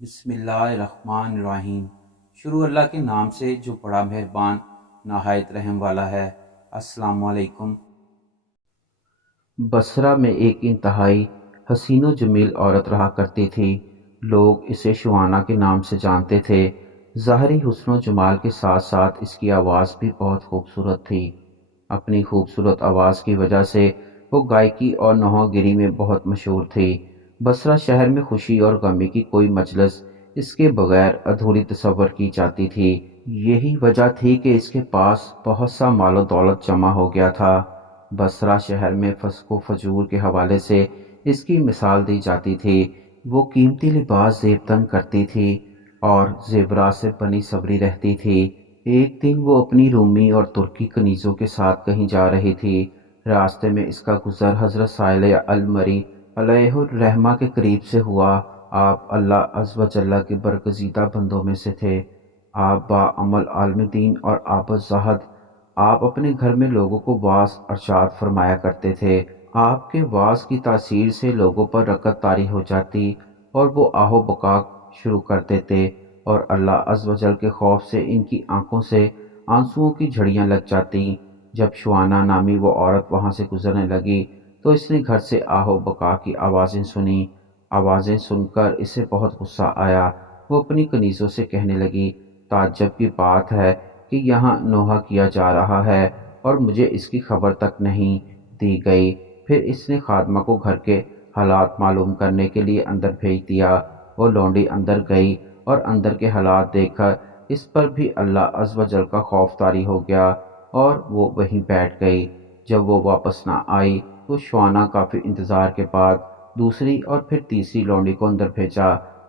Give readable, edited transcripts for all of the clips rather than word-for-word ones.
بسم اللہ الرحمن الرحیم۔ شروع اللہ کے نام سے جو بڑا مہربان نہایت رحم والا ہے۔ السلام علیکم۔ بصرہ میں ایک انتہائی حسین و جمیل عورت رہا کرتی تھی۔ لوگ اسے شوانا کے نام سے جانتے تھے۔ ظاہری حسن و جمال کے ساتھ ساتھ اس کی آواز بھی بہت خوبصورت تھی۔ اپنی خوبصورت آواز کی وجہ سے وہ گائیکی اور نوحہ گری میں بہت مشہور تھی۔ بصرہ شہر میں خوشی اور غمی کی کوئی مجلس اس کے بغیر ادھوری تصور کی جاتی تھی۔ یہی وجہ تھی کہ اس کے پاس بہت سا مال و دولت جمع ہو گیا تھا۔ بصرہ شہر میں فسق و فجور کے حوالے سے اس کی مثال دی جاتی تھی۔ وہ قیمتی لباس زیب تن کرتی تھی اور زیورات سے بنی سوری رہتی تھی۔ ایک دن وہ اپنی رومی اور ترکی کنیزوں کے ساتھ کہیں جا رہی تھی۔ راستے میں اس کا گزر حضرت صالح المری علیہ الرحمہ کے قریب سے ہوا۔ آپ اللہ عز و جل کے برگزیدہ بندوں میں سے تھے۔ آپ باعمل عالم دین اور عابد زاہد۔ آپ اپنے گھر میں لوگوں کو واعظ ارشاد فرمایا کرتے تھے۔ آپ کے واعظ کی تاثیر سے لوگوں پر رغبت طاری ہو جاتی اور وہ آہ و بکا شروع کر دیتے اور اللہ عز و جل کے خوف سے ان کی آنکھوں سے آنسوؤں کی جھڑیاں لگ جاتی۔ جب شوانا نامی وہ عورت وہاں سے گزرنے لگی تو اس نے گھر سے آہ و بکا کی آوازیں سنی۔ آوازیں سن کر اسے بہت غصہ آیا۔ وہ اپنی کنیزوں سے کہنے لگی، تعجب کی بات ہے کہ یہاں نوحہ کیا جا رہا ہے اور مجھے اس کی خبر تک نہیں دی گئی۔ پھر اس نے خادمہ کو گھر کے حالات معلوم کرنے کے لیے اندر بھیج دیا۔ وہ لونڈی اندر گئی اور اندر کے حالات دیکھ کر اس پر بھی اللہ عز و جل کا خوف طاری ہو گیا اور وہ وہیں بیٹھ گئی۔ جب وہ واپس نہ آئی تو شوانا کافی انتظار کے بعد دوسری اور پھر تیسری لونڈی کو اندر بھیجا،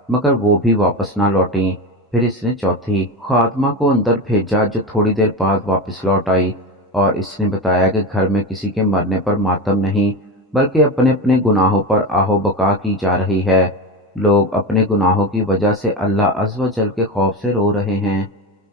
مگر وہ بھی واپس نہ لوٹیں۔ پھر اس نے چوتھی خادمہ کو اندر بھیجا جو تھوڑی دیر بعد واپس لوٹ آئی اور اس نے بتایا کہ گھر میں کسی کے مرنے پر ماتم نہیں بلکہ اپنے اپنے گناہوں پر آہ و بکا کی جا رہی ہے۔ لوگ اپنے گناہوں کی وجہ سے اللہ عز و جل کے خوف سے رو رہے ہیں۔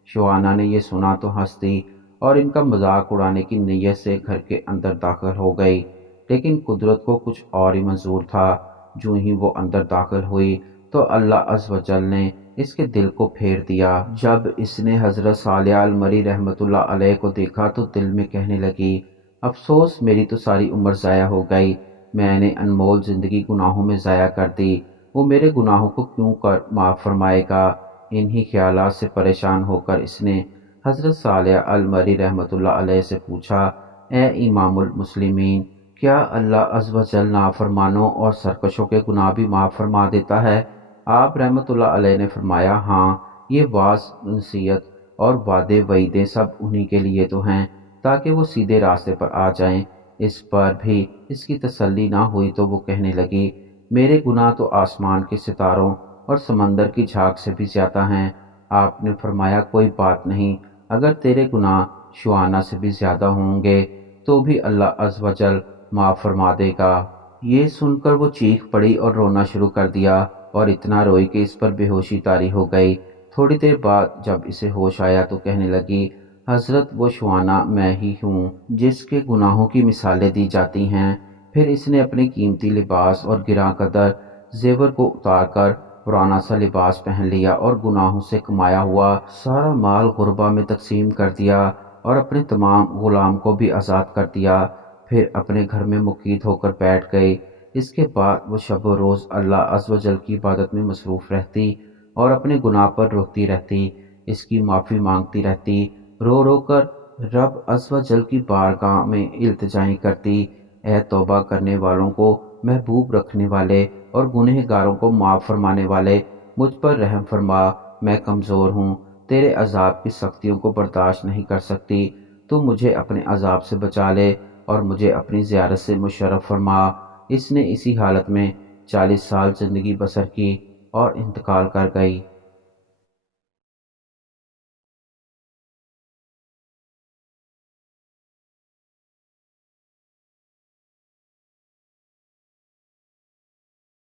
شوانا نے یہ سنا تو ہنس دی اور ان کا مذاق اڑانے کی نیت سے گھر کے اندر داخل ہو گئی، لیکن قدرت کو کچھ اور ہی منظور تھا۔ جو ہی وہ اندر داخل ہوئی تو اللہ عز و جل نے اس کے دل کو پھیر دیا۔ جب اس نے حضرت صالح المری رحمۃ اللہ علیہ کو دیکھا تو دل میں کہنے لگی، افسوس میری تو ساری عمر ضائع ہو گئی، میں نے انمول زندگی گناہوں میں ضائع کر دی، وہ میرے گناہوں کو کیوں کر معاف فرمائے گا۔ انہی خیالات سے پریشان ہو کر اس نے حضرت صالح المری رحمۃ اللہ علیہ سے پوچھا، اے امام المسلمین، کیا اللہ عز و جل نافرمانوں اور سرکشوں کے گناہ بھی معاف فرما دیتا ہے؟ آپ رحمۃ اللہ علیہ نے فرمایا، ہاں، یہ واعظ، نصیحت اور وعدے وعیدیں سب انہی کے لیے تو ہیں تاکہ وہ سیدھے راستے پر آ جائیں۔ اس پر بھی اس کی تسلی نہ ہوئی تو وہ کہنے لگی، میرے گناہ تو آسمان کے ستاروں اور سمندر کی جھاگ سے بھی زیادہ ہیں۔ آپ نے فرمایا، کوئی بات نہیں، اگر تیرے گناہ شوانا سے بھی زیادہ ہوں گے تو بھی اللہ عز و جل معاف فرما دے گا۔ یہ سن کر وہ چیخ پڑی اور رونا شروع کر دیا اور اتنا روئی کہ اس پر بے ہوشی طاری ہو گئی۔ تھوڑی دیر بعد جب اسے ہوش آیا تو کہنے لگی، حضرت وہ شوانا میں ہی ہوں جس کے گناہوں کی مثالیں دی جاتی ہیں۔ پھر اس نے اپنے قیمتی لباس اور گراں قدر زیور کو اتار کر پرانا سا لباس پہن لیا اور گناہوں سے کمایا ہوا سارا مال غربا میں تقسیم کر دیا اور اپنے تمام غلام کو بھی آزاد کر دیا۔ پھر اپنے گھر میں مقید ہو کر بیٹھ گئی۔ اس کے بعد وہ شب و روز اللہ عز و جل کی عبادت میں مصروف رہتی اور اپنے گناہ پر روتی رہتی، اس کی معافی مانگتی رہتی، رو رو کر رب عز و جل کی بارگاہ میں التجائیں کرتی، اے توبہ کرنے والوں کو محبوب رکھنے والے اور گنہگاروں کو معاف فرمانے والے، مجھ پر رحم فرما، میں کمزور ہوں، تیرے عذاب کی سختیوں کو برداشت نہیں کر سکتی، تو مجھے اپنے عذاب سے بچا لے اور مجھے اپنی زیارت سے مشرف فرما۔ اس نے اسی حالت میں 40 سال زندگی بسر کی اور انتقال کر گئی۔